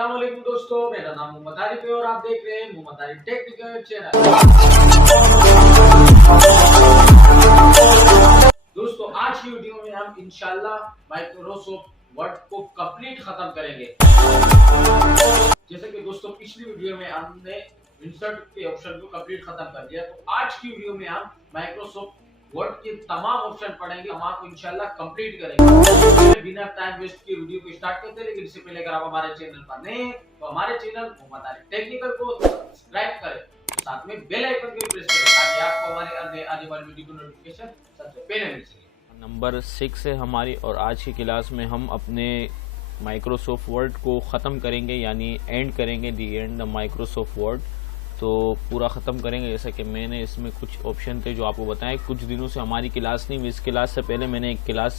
अस्सलाम वालेकुम दोस्तों, मेरा नाम मोहम्मद आरिफ है और आप देख रहे हैं मोहम्मद आरिफ टेक्निकल चैनल। दोस्तों आज की वीडियो में हम इंशाल्लाह माइक्रोसॉफ्ट वर्ड को कंप्लीट खत्म करेंगे। जैसे कि दोस्तों पिछली वीडियो में हमने इंसर्ट के ऑप्शन को कंप्लीट खत्म कर दिया, तो आज की वीडियो में हम माइक्रोसॉफ्ट वर्ड के तमाम ऑप्शन पढ़ेंगे, हम आपको इंशाल्लाह कंप्लीट करेंगे। बिना टाइम वेस्ट के वीडियो को स्टार्ट करते हैं, लेकिन इससे पहले अगर आप हमारे चैनल पर नए हैं तो हमारे चैनल मोहम्मद आरिफ टेक्निकल को सब्सक्राइब करें, साथ में बेल आइकन को प्रेस करें ताकि आपको हमारे आने वाली वीडियो की नोटिफिकेशन सबसे पहले मिल सके। नंबर 6 है हमारी, और आज की क्लास में हम अपने माइक्रोसॉफ्ट वर्ड को ख़त्म करेंगे, यानी एंड करेंगे, दी एंड द माइक्रोसॉफ्ट वर्ड। तो पूरा ख़त्म करेंगे। जैसा कि मैंने इसमें कुछ ऑप्शन थे जो आपको बताएं, कुछ दिनों से हमारी क्लास नहीं हुई। इस क्लास से पहले मैंने एक क्लास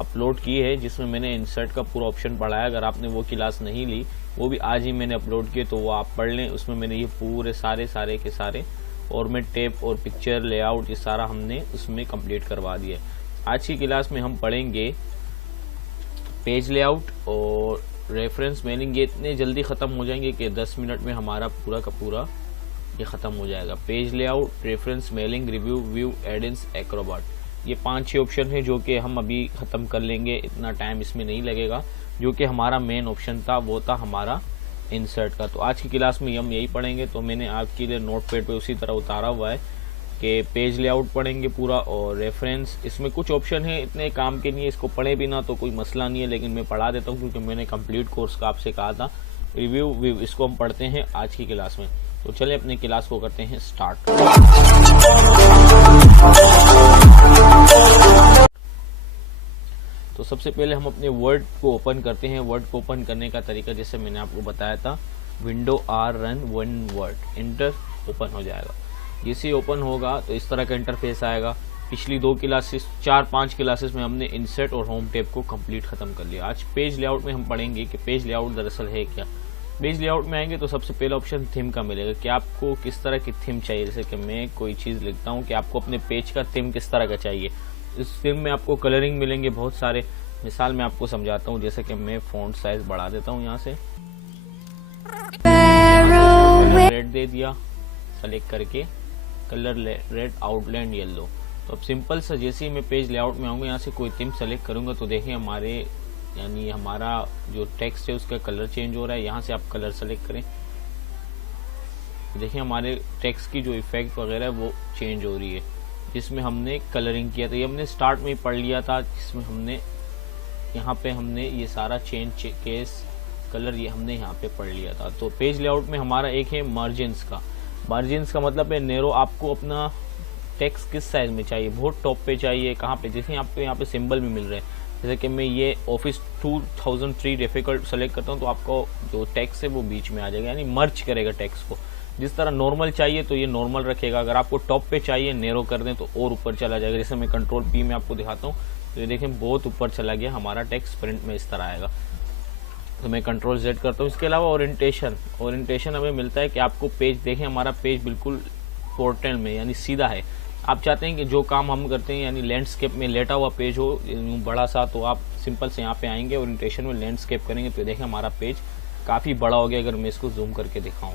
अपलोड की है जिसमें मैंने इंसर्ट का पूरा ऑप्शन पढ़ाया। अगर आपने वो क्लास नहीं ली, वो भी आज ही मैंने अपलोड किए, तो वो आप पढ़ लें। उसमें मैंने ये पूरे सारे के सारे फॉर्मेट, टेप और पिक्चर लेआउट, ये सारा हमने उसमें कंप्लीट करवा दिया। आज की क्लास में हम पढ़ेंगे पेज लेआउट और रेफरेंस मेलिंग। ये इतने जल्दी ख़त्म हो जाएंगे कि 10 मिनट में हमारा पूरा का पूरा ये ख़त्म हो जाएगा। Page layout, reference mailing, review, view, add-ins, Acrobat, ये 5-6 ऑप्शन है जो कि हम अभी ख़त्म कर लेंगे। इतना टाइम इसमें नहीं लगेगा। जो कि हमारा मेन ऑप्शन था वो था हमारा इंसर्ट का। तो आज की क्लास में हम यही पढ़ेंगे। तो मैंने आपके लिए नोटपैड पे उसी तरह उतारा हुआ है कि पेज लेआउट पढ़ेंगे पूरा, और रेफरेंस। इसमें कुछ ऑप्शन है, इतने काम के नहीं है, इसको पढ़े भी ना तो कोई मसला नहीं है, लेकिन मैं पढ़ा देता हूँ क्योंकि मैंने कंप्लीट कोर्स का आपसे कहा था। रिव्यू, व्यू, इसको हम पढ़ते हैं आज की क्लास में। तो चलिए अपनी क्लास को करते हैं स्टार्ट। तो सबसे पहले हम अपने वर्ड को ओपन करते हैं। वर्ड को ओपन करने का तरीका जैसे मैंने आपको बताया था, window R run one word, enter open हो जाएगा। जैसे ओपन होगा तो इस तरह का इंटरफेस आएगा। पिछली 2 क्लासेस, 4-5 क्लासेस में हमने इंसर्ट और होम टैब को कंप्लीट खत्म कर लिया। आज पेज लेआउट में हम पढ़ेंगे कि पेज लेआउट दरअसल है क्या। पेज लेआउट में आएंगे तो सबसे पहला ऑप्शन थीम का मिलेगा कि आपको किस तरह की थीम चाहिए। जैसे कि मैं कोई चीज़ लिखता हूँ कि आपको अपने पेज का थीम किस तरह का चाहिए। इस थीम में आपको कलरिंग मिलेंगे बहुत सारे। मिसाल मैं आपको समझाता हूँ, जैसे कि मैं फ़ॉन्ट साइज बढ़ा देता हूँ, यहाँ से रेड दे दिया सेलेक्ट करके, कलर रेड, आउटलाइन येलो। तो अब सिंपल सा जैसे ही मैं पेज लेआउट में आऊँगा, यहाँ से कोई थीम सेलेक्ट करूँगा तो देखिए हमारे यानी हमारा जो टेक्स्ट है उसका कलर चेंज हो रहा है। यहाँ से आप कलर सेलेक्ट करें, देखिए हमारे टेक्स्ट की जो इफेक्ट वगैरह है वो चेंज हो रही है, जिसमें हमने कलरिंग किया था। ये हमने स्टार्ट में ही पढ़ लिया था, जिसमें हमने यहाँ पे हमने ये सारा चेंज केस कलर ये हमने यहाँ पे पढ़ लिया था। तो पेज लेआउट में हमारा एक है मार्जिन्स का। मार्जिन्स का मतलब है नैरो, आपको अपना टेक्स्ट किस साइज में चाहिए, बहुत टॉप पे चाहिए, कहाँ पे। जैसे आपको यहाँ पे सिंबल भी मिल रहे हैं, जैसे कि मैं ये ऑफिस 2003 डिफिकल्ट सेलेक्ट करता हूँ तो आपको जो टेक्स्ट है वो बीच में आ जाएगा, यानी मर्ज करेगा टेक्स्ट को। जिस तरह नॉर्मल चाहिए तो ये नॉर्मल रखेगा, अगर आपको टॉप पे चाहिए नैरो कर दें तो और ऊपर चला जाएगा। जैसे मैं कंट्रोल P में आपको दिखाता हूँ तो ये देखें बहुत ऊपर चला गया हमारा टेक्स्ट, प्रिंट में इस तरह आएगा। तो मैं कंट्रोल Z करता हूँ। इसके अलावा ओरिएंटेशन हमें मिलता है कि आपको पेज देखें, हमारा पेज बिल्कुल पोर्ट्रेट में यानी सीधा है। आप चाहते हैं कि जो काम हम करते हैं यानी लैंडस्केप में लेटा हुआ पेज हो बड़ा सा, तो आप सिंपल से यहाँ पे आएंगे, ओरिएंटेशन में लैंडस्केप करेंगे तो देखें हमारा पेज काफ़ी बड़ा हो गया। अगर मैं इसको जूम करके दिखाऊँ,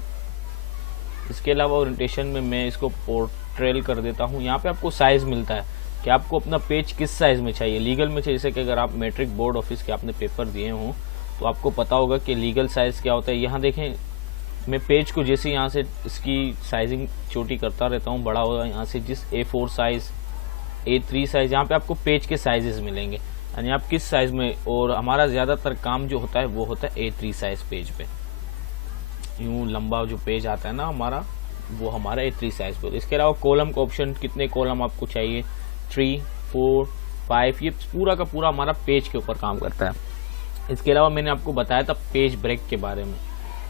इसके अलावा ओरिएंटेशन में मैं इसको पोर्ट्रेट कर देता हूँ। यहाँ पे आपको साइज़ मिलता है कि आपको अपना पेज किस साइज़ में चाहिए। लीगल में चाहिए, जैसे कि अगर आप मैट्रिक बोर्ड ऑफिस के आपने पेपर दिए हों तो आपको पता होगा कि लीगल साइज़ क्या होता है। यहाँ देखें मैं पेज को जैसे यहाँ से इसकी साइजिंग छोटी करता रहता हूँ, बड़ा होगा यहाँ से, जिस A4 साइज़, A3 साइज़, यहाँ पे आपको पेज के साइजेस मिलेंगे, यानी आप किस साइज़ में। और हमारा ज़्यादातर काम जो होता है वो होता है A3 साइज़ पेज पे। यूँ लंबा जो पेज आता है ना हमारा, वो हमारा A3 साइज़ पे। इसके अलावा कॉलम का ऑप्शन, कितने कॉलम आपको चाहिए, 3, 4, 5, ये पूरा का पूरा हमारा पेज के ऊपर काम करता है। इसके अलावा मैंने आपको बताया था पेज ब्रेक के बारे में,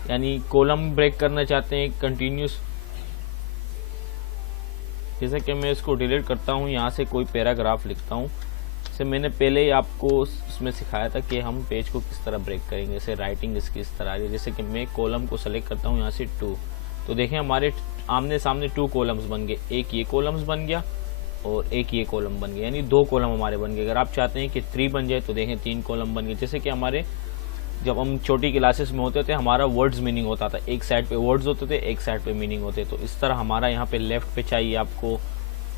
यानी कॉलम ब्रेक करना चाहते हैं कंटिन्यूस। जैसे कि मैं इसको डिलीट करता हूँ, यहाँ से कोई पैराग्राफ लिखता हूँ। जैसे मैंने पहले ही आपको उसमें सिखाया था कि हम पेज को किस तरह ब्रेक करेंगे। जैसे राइटिंग इसकी इस तरह है, जैसे कि मैं कॉलम को सेलेक्ट करता हूँ यहाँ से 2, तो देखें हमारे आमने सामने 2 कॉलम्स बन गए। एक ये कॉलम्स बन गया और एक ये कॉलम बन गया, यानी 2 कॉलम हमारे बन गए। अगर आप चाहते हैं कि 3 बन जाए तो देखें 3 कॉलम बन गए। जैसे कि हमारे जब हम छोटी क्लासेस में होते थे हमारा वर्ड्स मीनिंग होता था, एक साइड पे वर्ड्स होते थे, एक साइड पे मीनिंग होते। तो इस तरह हमारा यहाँ पे लेफ्ट पे चाहिए आपको,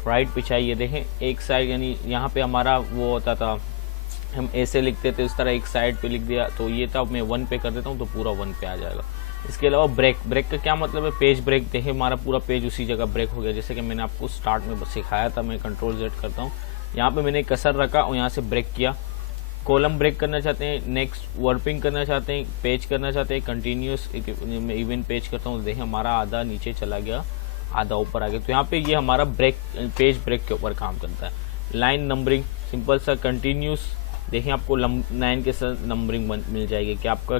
राइट पे चाहिए। देखें एक साइड, यानी यहाँ पे हमारा वो होता था, हम ऐसे लिखते थे, इस तरह एक साइड पे लिख दिया तो ये था। मैं 1 पे कर देता हूँ तो पूरा 1 पे आ जाएगा। इसके अलावा ब्रेक, ब्रेक का क्या मतलब है, पेज ब्रेक। देखें हमारा पूरा पेज उसी जगह ब्रेक हो गया, जैसे कि मैंने आपको स्टार्ट में सिखाया था। मैं कंट्रोल Z करता हूँ, यहाँ पे मैंने कसर रखा और यहाँ से ब्रेक किया। कॉलम ब्रेक करना चाहते हैं, नेक्स्ट वर्पिंग करना चाहते हैं, पेज करना चाहते हैं, कंटिन्यूस इवन पेज करता हूँ। देखें हमारा आधा नीचे चला गया, आधा ऊपर आ गया। तो यहाँ पे ये हमारा ब्रेक, पेज ब्रेक के ऊपर काम करता है। लाइन नंबरिंग, सिंपल सा कंटिन्यूस। देखें आपको लाइन के साथ नंबरिंग मिल जाएगी कि आपका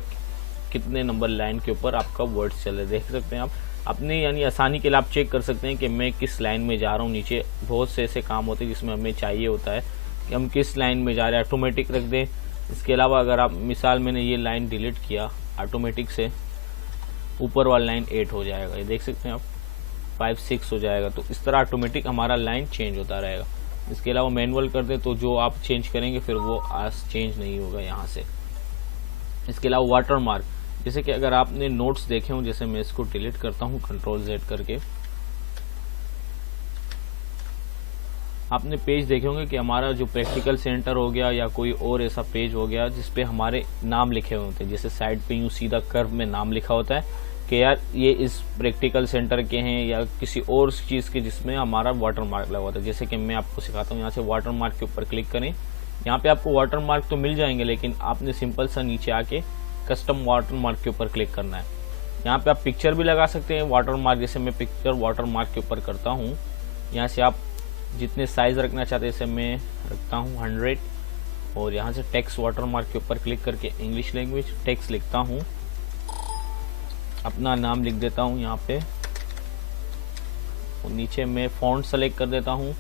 कितने नंबर लाइन के ऊपर आपका वर्ड्स चल रहे, देख सकते हैं आप अपने, यानी आसानी के लिए आप चेक कर सकते हैं कि मैं किस लाइन में जा रहा हूँ। नीचे बहुत से ऐसे काम होते हैं जिसमें हमें चाहिए होता है कि हम किस लाइन में जा रहे हैं, ऑटोमेटिक रख दें। इसके अलावा अगर आप, मिसाल मैंने ये लाइन डिलीट किया, ऑटोमेटिक से ऊपर वाला लाइन 8 हो जाएगा, ये देख सकते हैं आप, 5 6 हो जाएगा। तो इस तरह ऑटोमेटिक हमारा लाइन चेंज होता रहेगा। इसके अलावा मैनुअल कर दें तो जो आप चेंज करेंगे फिर वो आज चेंज नहीं होगा यहाँ से। इसके अलावा वाटर मार्क, जैसे कि अगर आपने नोट्स देखे हों, जैसे मैं इसको डिलीट करता हूँ कंट्रोल Z करके, आपने पेज देखे होंगे कि हमारा जो प्रैक्टिकल सेंटर हो गया या कोई और ऐसा पेज हो गया जिसपे हमारे नाम लिखे हुए होते हैं, जैसे साइड पे यूँ सीधा कर्व में नाम लिखा होता है कि यार ये इस प्रैक्टिकल सेंटर के हैं या किसी और चीज़ के, जिसमें हमारा वाटर मार्क लगा होता है। जैसे कि मैं आपको सिखाता हूँ, यहाँ से वाटर मार्क के ऊपर क्लिक करें, यहाँ पे आपको वाटर मार्क तो मिल जाएंगे, लेकिन आपने सिंपल सा नीचे आके कस्टम वाटर मार्क के ऊपर क्लिक करना है। यहाँ पे आप पिक्चर भी लगा सकते हैं वाटर मार्क, जैसे मैं पिक्चर वाटर मार्क के ऊपर करता हूँ। यहाँ से आप जितने साइज़ रखना चाहते हैं, जैसे मैं रखता हूँ 100, और यहाँ से टेक्स्ट वाटर मार्क के ऊपर क्लिक करके इंग्लिश लैंग्वेज टेक्स्ट लिखता हूँ, अपना नाम लिख देता हूँ यहाँ पे, और नीचे मैं फॉन्ट सेलेक्ट कर देता हूँ।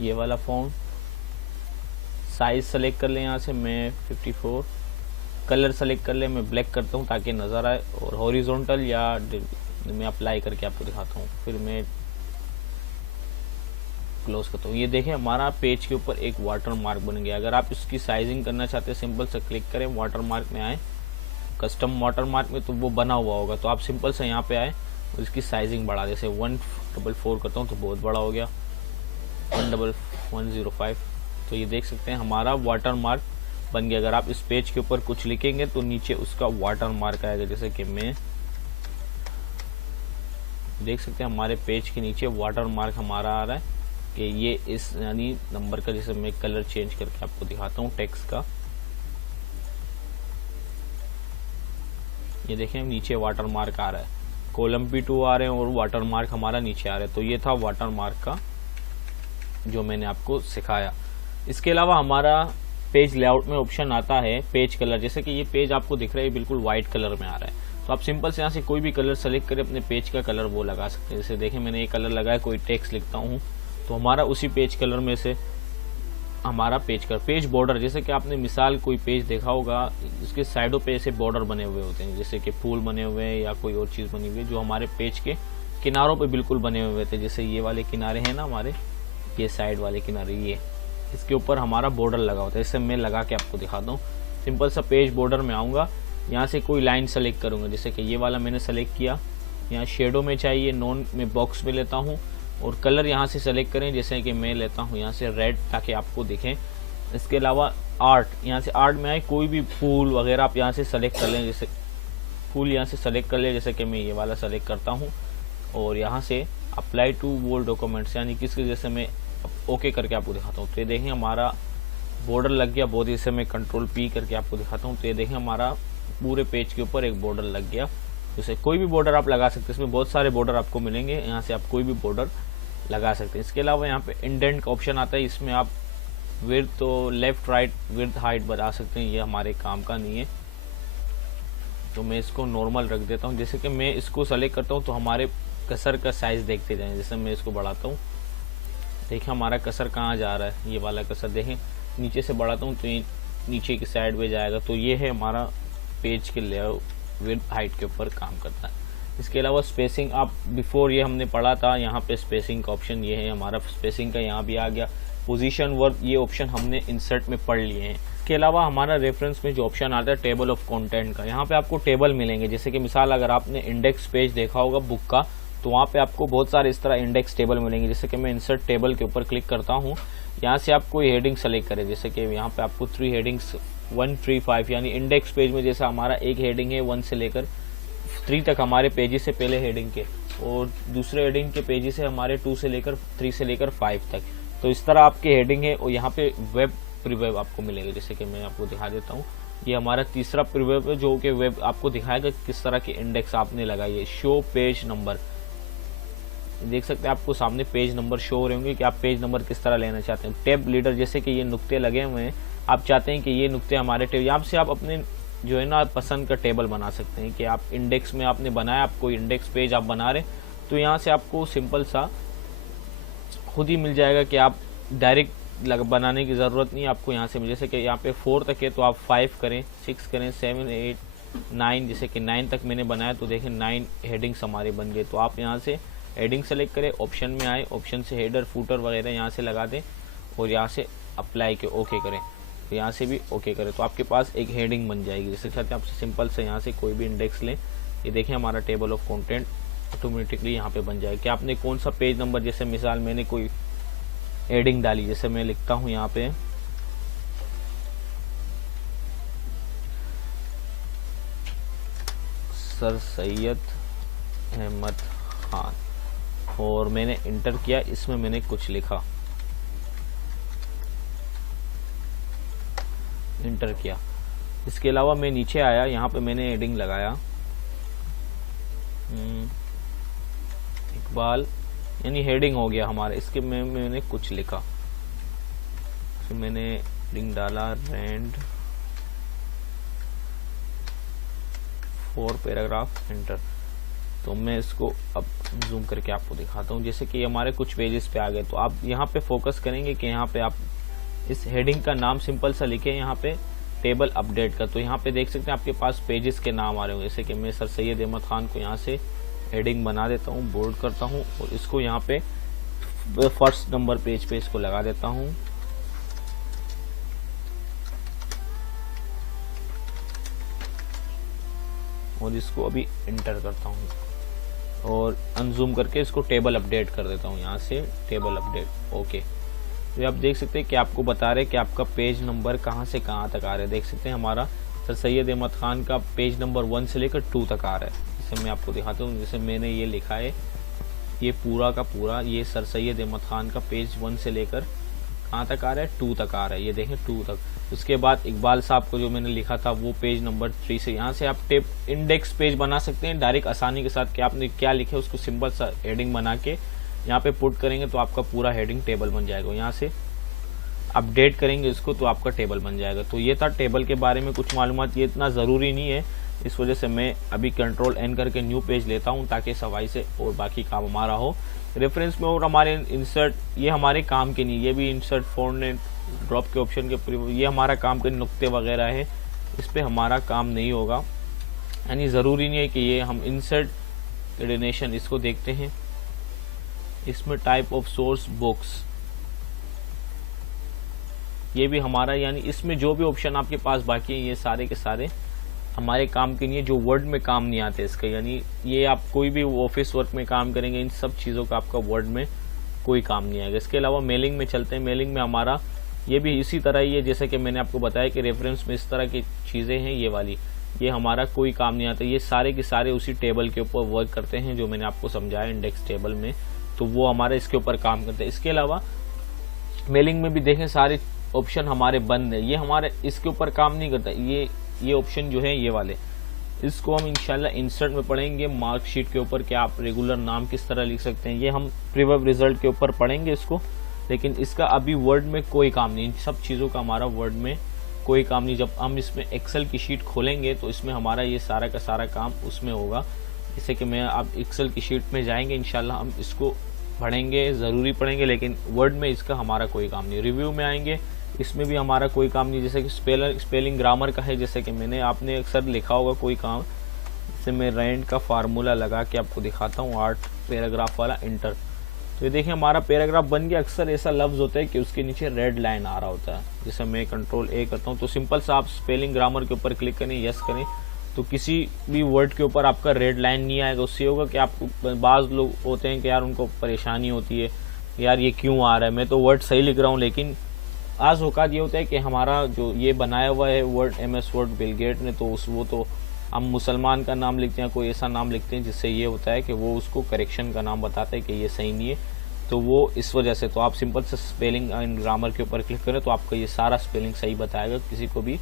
ये वाला फॉन्ट, साइज सेलेक्ट कर लें, यहाँ से मैं 54, कलर सेलेक्ट कर ले, मैं ब्लैक करता हूँ ताकि नज़र आए, और हॉरिजॉन्टल या मैं अप्लाई करके आपको दिखाता हूँ, फिर मैं क्लोज करता हूँ। ये देखें हमारा पेज के ऊपर एक वाटर मार्क बन गया। अगर आप इसकी साइजिंग करना चाहते हैं, सिंपल से क्लिक करें, वाटर मार्क में आए, कस्टम वाटर मार्क में, तो वो बना हुआ होगा, तो आप सिंपल से यहाँ पे आए और इसकी साइजिंग बढ़ा, जैसे 144 करता हूँ तो बहुत बड़ा हो गया, 105। तो ये देख सकते हैं हमारा वाटर मार्क बन गया। अगर आप इस पेज के ऊपर कुछ लिखेंगे तो नीचे उसका वाटर मार्क आएगा, जैसे कि मैं देख सकते हैं हमारे पेज के नीचे वाटर मार्क हमारा आ रहा है कि ये इस यानी नंबर का। जैसे मैं कलर चेंज करके आपको दिखाता हूँ टेक्स्ट का, ये देखें नीचे वाटर मार्क आ रहा है, कॉलम P2 आ रहे हैं और वाटर मार्क हमारा नीचे आ रहा है। तो ये था वाटर मार्क का जो मैंने आपको सिखाया। इसके अलावा हमारा पेज लेआउट में ऑप्शन आता है पेज कलर, जैसे कि ये पेज आपको दिख रहा है बिल्कुल वाइट कलर में आ रहा है, तो आप सिंपल से यहाँ से कोई भी कलर सेलेक्ट करें, अपने पेज का कलर वो लगा सकते हैं। जैसे देखें मैंने ये कलर लगाया, कोई टेक्स्ट लिखता हूँ तो हमारा उसी पेज कलर में से हमारा पेज का पेज बॉर्डर, जैसे कि आपने मिसाल कोई पेज देखा होगा, इसके साइडों पे ऐसे बॉर्डर बने हुए होते हैं, जैसे कि फूल बने हुए हैं या कोई और चीज़ बनी हुई है, जो हमारे पेज के किनारों पे बिल्कुल बने हुए थे। जैसे ये वाले किनारे हैं ना हमारे, ये साइड वाले किनारे, ये इसके ऊपर हमारा बॉर्डर लगा होता है। इसे मैं लगा के आपको दिखाता हूँ। सिंपल सा पेज बॉर्डर में आऊँगा, यहाँ से कोई लाइन सेलेक्ट करूँगा, जैसे कि ये वाला मैंने सेलेक्ट किया, यहाँ शेडो में चाहिए, नॉन में बॉक्स में लेता हूँ, और कलर यहाँ से सेलेक्ट करें, जैसे कि मैं लेता हूँ यहाँ से रेड ताकि आपको दिखें। इसके अलावा आर्ट, यहाँ से आर्ट में आए, कोई भी फूल वगैरह आप यहाँ से सेलेक्ट कर लें, जैसे फूल यहाँ से सेलेक्ट कर लें, जैसे कि मैं ये वाला सेलेक्ट करता हूँ, और यहाँ से अप्लाई टू वॉल डॉक्यूमेंट्स यानी किसके, जैसे मैं ओके करके आपको दिखाता हूँ। तो ये देखें हमारा बॉर्डर लग गया बहुत, इसे मैं कंट्रोल P करके आपको दिखाता हूँ। तो ये देखें हमारा पूरे पेज के ऊपर एक बॉर्डर लग गया। जैसे कोई भी बॉर्डर आप लगा सकते हैं, इसमें बहुत सारे बॉर्डर आपको मिलेंगे, यहाँ से आप कोई भी बॉर्डर लगा सकते हैं। इसके अलावा यहाँ पे इंडेंट का ऑप्शन आता है, इसमें आप विड्थ तो लेफ्ट राइट विड्थ हाइट बढ़ा सकते हैं, ये हमारे काम का नहीं है, तो मैं इसको नॉर्मल रख देता हूँ। जैसे कि मैं इसको सेलेक्ट करता हूँ तो हमारे कसर का साइज़ देखते जाएं, जैसे मैं इसको बढ़ाता हूँ, देखिए हमारा कसर कहाँ जा रहा है, ये वाला कसर देखें, नीचे से बढ़ाता हूँ तो ये नीचे की साइड में जाएगा। तो ये है हमारा पेज के लेआउट विड्थ हाइट के ऊपर काम करता है। इसके अलावा स्पेसिंग, आप बिफोर ये हमने पढ़ा था, यहाँ पे स्पेसिंग का ऑप्शन ये है हमारा, स्पेसिंग का यहाँ भी आ गया। पोजीशन, वर्ब, ये ऑप्शन हमने इंसर्ट में पढ़ लिए हैं। इसके अलावा हमारा रेफरेंस में जो ऑप्शन आता है टेबल ऑफ कंटेंट का, यहाँ पे आपको टेबल मिलेंगे। जैसे कि मिसाल अगर आपने इंडेक्स पेज देखा होगा बुक का, तो वहाँ पे आपको बहुत सारे इस तरह इंडेक्स टेबल मिलेंगे। जैसे कि मैं इंसर्ट टेबल के ऊपर क्लिक करता हूँ, यहाँ से आप कोई हेडिंग सेलेक्ट करें। जैसे कि यहाँ पे आपको 3 हेडिंग्स 1, 3, 5 यानी इंडेक्स पेज में जैसा हमारा एक हेडिंग है 1 से लेकर 3 तक हमारे पेजेस से पहले हेडिंग के, और दूसरे हेडिंग के पेजेस से हमारे 2 से लेकर 3 से लेकर 5 तक। तो इस तरह आपके हेडिंग है। और यहाँ पे वेब प्रीवेब आपको मिलेगा। जैसे कि मैं आपको दिखा देता हूँ, ये हमारा तीसरा प्रीवेब है जो कि वेब आपको दिखाएगा किस तरह के इंडेक्स आपने लगाई है। शो पेज नंबर, देख सकते हैं आपको सामने पेज नंबर शो हो रहे होंगे कि आप पेज नंबर किस तरह लेना चाहते हैं। टैब लीडर, जैसे कि ये नुक्ते लगे हुए हैं, आप चाहते हैं कि ये नुक्ते हमारे टेबल, यहाँ से आप अपने जो है ना पसंद का टेबल बना सकते हैं। कि आप इंडेक्स में आपने बनाया, आप कोई इंडेक्स पेज आप बना रहे, तो यहाँ से आपको सिंपल सा खुद ही मिल जाएगा कि आप डायरेक्ट बनाने की ज़रूरत नहीं आपको यहाँ से। जैसे कि यहाँ पे 4 तक है तो आप 5 करें, 6 करें, 7, 8, 9, जैसे कि 9 तक मैंने बनाया तो देखें 9 हेडिंग्स हमारे बन गए। तो आप यहाँ से हेडिंग सेलेक्ट करें, ऑप्शन में आए, ऑप्शन से हेडर फूटर वगैरह यहाँ से लगा दें और यहाँ से अप्लाई के ओके करें, तो यहाँ से भी ओके करें, तो आपके पास एक हेडिंग बन जाएगी। जैसे चाहते हैं आप सिंपल से यहाँ से कोई भी इंडेक्स लें, ये देखें हमारा टेबल ऑफ कंटेंट ऑटोमेटिकली यहाँ पे बन जाएगा कि आपने कौन सा पेज नंबर, जैसे मिसाल मैंने कोई हेडिंग डाली, जैसे मैं लिखता हूँ यहाँ पे सर सैयद अहमद खान, और मैंने इंटर किया, इसमें मैंने कुछ लिखा, इंटर किया। इसके अलावा मैं नीचे आया, यहाँ पे मैंने हेडिंग लगाया इकबाल, यानी हेडिंग हो गया हमारा। इसके में मैंने कुछ लिखा, फिर मैंने हेडिंग डाला रैंड 4 पैराग्राफ, एंटर। तो मैं इसको अब जूम करके आपको दिखाता हूँ। जैसे कि हमारे कुछ पेजेस पे आ गए, तो आप यहाँ पे फोकस करेंगे कि यहाँ पे आप इस हेडिंग का नाम सिंपल सा लिखें, यहाँ पे टेबल अपडेट का। तो यहाँ पे देख सकते हैं आपके पास पेजेस के नाम आ रहे होंगे। जैसे कि मैं सर सैयद अहमद खान को यहाँ से हेडिंग बना देता हूँ, बोल्ड करता हूँ और इसको यहाँ पे फर्स्ट नंबर पेज पे इसको लगा देता हूँ। और इसको अभी इंटर करता हूँ और अनजूम करके इसको टेबल अपडेट कर देता हूँ, यहाँ से टेबल अपडेट ओके। तो आप देख सकते हैं कि आपको बता रहे हैं कि आपका पेज नंबर कहाँ से कहाँ तक आ रहा है। देख सकते हैं हमारा सर सैयद अहमद खान का पेज नंबर 1 से लेकर 2 तक आ रहा है। जैसे मैं आपको दिखाता हूँ, जैसे मैंने ये लिखा है, ये पूरा का पूरा ये सर सैयद अहमद खान का पेज 1 से लेकर कहाँ तक आ रहा है, 2 तक आ रहा है। ये देखें 2 तक। उसके बाद इकबाल साहब को जो मैंने लिखा था वो पेज नंबर 3 से, यहाँ से आप टेप इंडेक्स पेज बना सकते हैं डायरेक्ट आसानी के साथ कि आपने क्या लिखे उसको सिंपल सा हेडिंग बना के यहाँ पे पुट करेंगे तो आपका पूरा हेडिंग टेबल बन जाएगा। यहाँ से अपडेट करेंगे इसको तो आपका टेबल बन जाएगा। तो ये था टेबल के बारे में कुछ मालूमात। ये इतना ज़रूरी नहीं है, इस वजह से मैं अभी कंट्रोल एन करके न्यू पेज लेता हूँ ताकि सफाई से और बाकी काम हमारा हो रेफरेंस में। और हमारे इंसर्ट ये हमारे काम के नहीं, ये भी इंसर्ट फॉर्मेट ड्रॉप के ऑप्शन के ये हमारा काम के नुक्ते वगैरह है, इस पर हमारा काम नहीं होगा। यानी ज़रूरी नहीं है कि ये हम इंसर्ट कोऑर्डिनेशन इसको देखते हैं, इसमें टाइप ऑफ सोर्स बुक्स ये भी हमारा, यानी इसमें जो भी ऑप्शन आपके पास बाकी हैं ये सारे के सारे हमारे काम के नहीं है, जो वर्ड में काम नहीं आते इसका। यानी ये आप कोई भी ऑफिस वर्क में काम करेंगे इन सब चीज़ों का आपका वर्ड में कोई काम नहीं आएगा। इसके अलावा मेलिंग में चलते हैं। मेलिंग में हमारा ये भी इसी तरह ही है, जैसे कि मैंने आपको बताया कि रेफरेंस में इस तरह की चीज़ें हैं ये वाली, ये हमारा कोई काम नहीं आता। ये सारे के सारे उसी टेबल के ऊपर वर्क करते हैं जो मैंने आपको समझाया इंडेक्स टेबल में, तो वो हमारे इसके ऊपर काम करते हैं। इसके अलावा मेलिंग में भी देखें सारे ऑप्शन हमारे बंद है, ये हमारे इसके ऊपर काम नहीं करता। ये ऑप्शन जो है ये वाले, इसको हम इंशाल्लाह इंसर्ट में पढ़ेंगे मार्कशीट के ऊपर कि आप रेगुलर नाम किस तरह लिख सकते हैं। ये हम प्रीवेब रिजल्ट के ऊपर पढ़ेंगे इसको, लेकिन इसका अभी वर्ड में कोई काम नहीं। इन सब चीज़ों का हमारा वर्ड में कोई काम नहीं। जब हम इसमें एक्सेल की शीट खोलेंगे तो इसमें हमारा ये सारा का सारा काम उसमें होगा। जैसे कि मैं आप एक्सेल की शीट में जाएंगे इंशाल्लाह हम इसको पढ़ेंगे, ज़रूरी पढ़ेंगे, लेकिन वर्ड में इसका हमारा कोई काम नहीं। रिव्यू में आएंगे, इसमें भी हमारा कोई काम नहीं। जैसे कि स्पेलिंग ग्रामर का है, जैसे कि मैंने आपने अक्सर लिखा होगा कोई काम, जैसे मैं रैंड का फार्मूला लगा के आपको दिखाता हूँ 8 पैराग्राफ वाला, इंटर। तो ये देखिए हमारा पैराग्राफ बन गया। अक्सर ऐसा लफ्ज होता है कि उसके नीचे रेड लाइन आ रहा होता है। जैसे मैं कंट्रोल ए करता हूँ तो सिंपल सा आप स्पेलिंग ग्रामर के ऊपर क्लिक करें, यस करें, तो किसी भी वर्ड के ऊपर आपका रेड लाइन नहीं आएगा। उससे होगा कि आपको, बाज़ लोग होते हैं कि यार उनको परेशानी होती है, यार ये क्यों आ रहा है, मैं तो वर्ड सही लिख रहा हूँ, लेकिन आज औकात ये होता है कि हमारा जो ये बनाया हुआ है word, MS word Bill Gates ने, तो वो तो हम मुसलमान का नाम लिखते हैं, कोई ऐसा नाम लिखते हैं जिससे ये होता है कि वो उसको करेक्शन का नाम बताता है कि ये सही नहीं है, तो वो इस वजह से। तो आप सिंपल से स्पेलिंग एंड ग्रामर के ऊपर क्लिक करें तो आपका ये सारा स्पेलिंग सही बताएगा, किसी को भी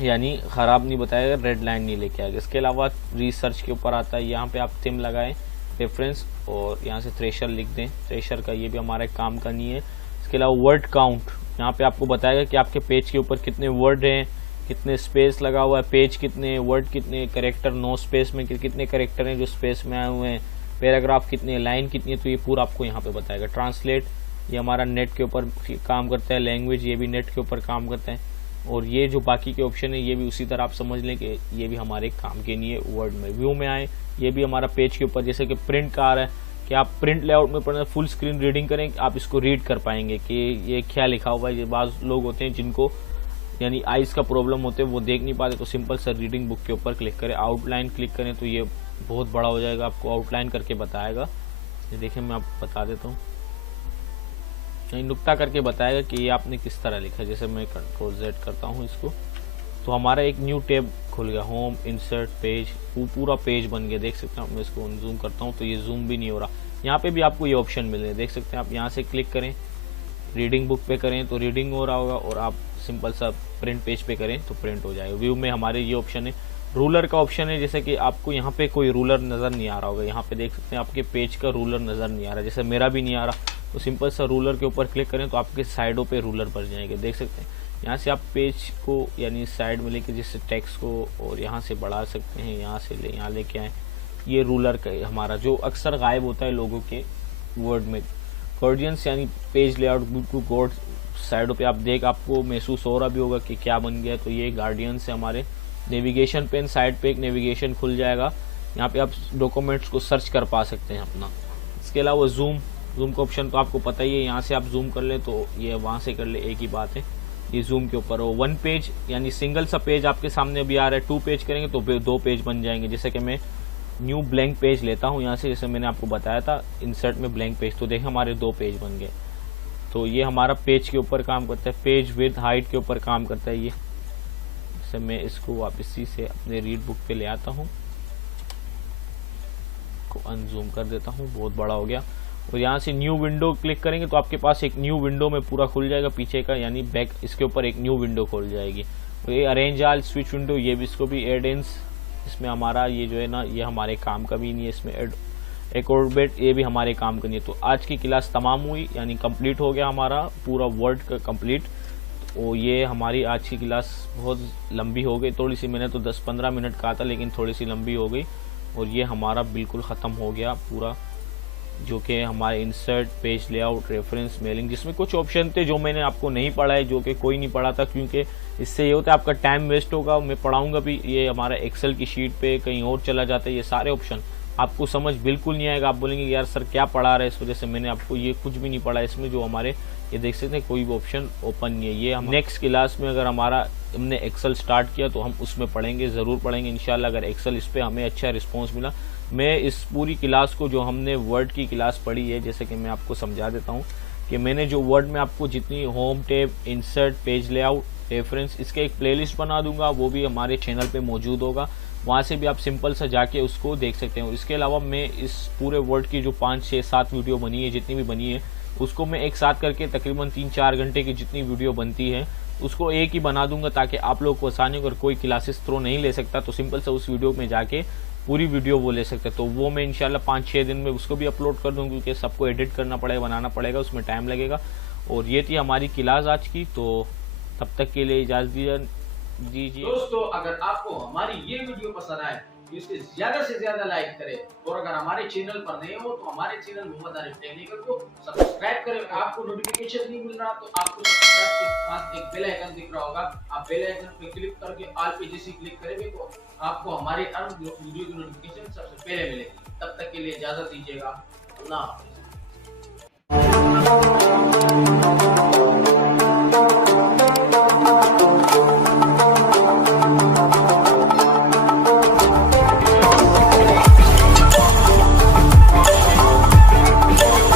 यानी ख़राब नहीं बताएगा, रेड लाइन नहीं लेके आएगा। इसके अलावा रिसर्च के ऊपर आता है, यहाँ पे आप थीम लगाएं, रेफरेंस, और यहाँ से थ्रेशर लिख दें। थ्रेशर का ये भी हमारा काम का नहीं है। इसके अलावा वर्ड काउंट, यहाँ पे आपको बताएगा कि आपके पेज के ऊपर कितने वर्ड हैं, कितने स्पेस लगा हुआ है, पेज कितने, वर्ड कितने, करेक्टर नो स्पेस में कितने करेक्टर हैं जो स्पेस में आए हुए हैं, पैराग्राफ कितने, लाइन कितनी है, तो ये पूरा आपको यहाँ पे बताएगा। ट्रांसलेट, ये हमारा नेट के ऊपर काम करता है। लैंग्वेज, ये भी नेट के ऊपर काम करता है। और ये जो बाकी के ऑप्शन है ये भी उसी तरह आप समझ लें कि ये भी हमारे काम के नहीं है। वर्ड में व्यू में आए, ये भी हमारा पेज के ऊपर, जैसे कि प्रिंट का आ रहा है कि आप प्रिंट लेआउट में पढ़ना, फुल स्क्रीन रीडिंग करें, आप इसको रीड कर पाएंगे कि ये क्या लिखा हुआ है। ये बाज़ लोग होते हैं जिनको यानी आइज़ का प्रॉब्लम होते हैं, वो देख नहीं पाते, तो सिंपल सा रीडिंग बुक के ऊपर क्लिक करें। आउटलाइन क्लिक करें तो ये बहुत बड़ा हो जाएगा, आपको आउटलाइन करके बताएगा। ये देखिए मैं आपको बता देता हूँ, नुक्ता करके बताएगा कि ये आपने किस तरह लिखा है। जैसे मैं कंट्रोल Z करता हूँ इसको, तो हमारा एक न्यू टैब खुल गया, होम, इंसर्ट, पेज, पूरा पेज बन गया। देख सकते हैं, मैं इसको जूम करता हूँ तो ये जूम भी नहीं हो रहा। यहाँ पे भी आपको ये ऑप्शन मिल रहे हैं, देख सकते हैं। आप यहाँ से क्लिक करें, रीडिंग बुक पे करें तो रीडिंग हो रहा होगा, और आप सिंपल सा प्रिंट पेज पे करें तो प्रिंट हो जाएगा। व्यू में हमारे ये ऑप्शन है। रूलर का ऑप्शन है, जैसे कि आपको यहाँ पे कोई रूलर नज़र नहीं आ रहा होगा, यहाँ पे देख सकते हैं आपके पेज का रूलर नज़र नहीं आ रहा, जैसे मेरा भी नहीं आ रहा, तो सिंपल सा रूलर के ऊपर क्लिक करें तो आपके साइडों पे रूलर भर जाएंगे। देख सकते हैं, यहाँ से आप पेज को यानी साइड में लेके जिससे टेक्स्ट को और यहाँ से बढ़ा सकते हैं, यहाँ से यहाँ लेके आए। ये रूलर का हमारा जो अक्सर गायब होता है लोगों के वर्ड में, गार्डियंस यानी पेज लेआउट बिल्कुल गोड साइडों पे आप आपको महसूस हो रहा भी होगा कि क्या बन गया। तो ये गार्डियंस है हमारे। नेविगेशन पेन, साइड पे एक नेविगेशन खुल जाएगा, यहाँ पे आप डॉक्यूमेंट्स को सर्च कर पा सकते हैं अपना। इसके अलावा जूम का ऑप्शन तो आपको पता ही है, यहाँ से आप जूम कर ले तो ये वहाँ से कर ले, एक ही बात है। ये जूम के ऊपर हो। 1 पेज यानी सिंगल सा पेज आपके सामने अभी आ रहा है, 2 पेज करेंगे तो 2 पेज बन जाएंगे। जैसे कि मैं न्यू ब्लैंक पेज लेता हूँ यहाँ से, जैसे मैंने आपको बताया था इंसर्ट में ब्लैंक पेज, तो देखें हमारे 2 पेज बन गए। तो ये हमारा पेज के ऊपर काम करता है। पेज विड्थ हाइट के ऊपर काम करता है ये। जैसे मैं इसको वापस से अपने रीड बुक पे ले आता हूँ, को अनजूम कर देता हूँ, बहुत बड़ा हो गया। और यहाँ से न्यू विंडो क्लिक करेंगे तो आपके पास एक न्यू विंडो में पूरा खुल जाएगा पीछे का, यानी बैक, इसके ऊपर एक न्यू विंडो खुल जाएगी। तो ये अरेंज ऑल स्विच विंडो, ये भी इसको भी एड इन्स, इसमें हमारा ये जो है ना, ये हमारे काम का भी नहीं है। इसमें एकोर्बेट, ये भी हमारे काम का नहीं है। तो आज की क्लास तमाम हुई, यानी कंप्लीट हो गया हमारा पूरा वर्ड का कंप्लीट। तो ये हमारी आज की क्लास बहुत लंबी हो गई, थोड़ी सी, मैंने तो 10-15 मिनट कहा था लेकिन थोड़ी सी लंबी हो गई। और ये हमारा बिल्कुल ख़त्म हो गया पूरा, जो कि हमारे insert, page layout, reference, mailing, जिसमें कुछ ऑप्शन थे जो मैंने आपको नहीं पढ़ा है, जो कि कोई नहीं पढ़ा था, क्योंकि इससे ये होता है आपका टाइम वेस्ट होगा। मैं पढ़ाऊंगा भी, ये हमारा एक्सेल की शीट पे कहीं और चला जाता है। ये सारे ऑप्शन आपको समझ बिल्कुल नहीं आएगा, आप बोलेंगे यार सर क्या पढ़ा रहा है, इस वजह से मैंने आपको ये कुछ भी नहीं पढ़ा इसमें। जो हमारे ये देख सकते हैं कोई भी ऑप्शन ओपन नहीं है। ये हम नेक्स्ट क्लास में अगर हमने एक्सेल स्टार्ट किया तो हम उसमें पढ़ेंगे, ज़रूर पढ़ेंगे इंशाल्लाह। अगर एक्सेल इस पर हमें अच्छा रिस्पॉन्स मिला, मैं इस पूरी क्लास को जो हमने वर्ड की क्लास पढ़ी है, जैसे कि मैं आपको समझा देता हूँ कि मैंने जो वर्ड में आपको जितनी home tab, insert, page layout, reference, इसके एक प्लेलिस्ट बना दूंगा, वो भी हमारे चैनल पे मौजूद होगा, वहाँ से भी आप सिंपल सा जाके उसको देख सकते हो। इसके अलावा मैं इस पूरे वर्ड की जो 5, 6, 7 वीडियो बनी है, जितनी भी बनी है, उसको मैं एक साथ करके तकरीबन 3-4 घंटे की जितनी वीडियो बनती है उसको एक ही बना दूंगा, ताकि आप लोग को आसानी, अगर कोई क्लासेस थ्रो नहीं ले सकता तो सिंपल सा उस वीडियो में जाके पूरी वीडियो वो ले सकते हैं। तो वो मैं इंशाल्लाह 5-6 दिन में उसको भी अपलोड कर दूँ, क्योंकि सबको एडिट करना पड़ेगा, बनाना पड़ेगा, उसमें टाइम लगेगा। और ये थी हमारी क्लास आज की, तो तब तक के लिए इजाज़त दीजिए। दोस्तों, अगर आपको हमारी ये वीडियो पसंद आए तो इसके ज्यादा से ज्यादा लाइक करें, और अगर हमारे चैनल पर नए हो तो हमारे चैनल मोहम्मद आरिफ टेक्निकल को सब्सक्राइब करें। आपको नोटिफिकेशन नहीं मिल रहा तो आपको सब्सक्राइब के पास एक बेल आइकन दिख रहा होगा, आप बेल आइकन पे क्लिक करके ऑल पे जैसे क्लिक करेंगे तो आपको हमारे हर वीडियो की नोटिफिकेशन सबसे पहले मिलेगी। तब तक के लिए इजाजत दीजिएगा। अल्लाह हाफिज़। है।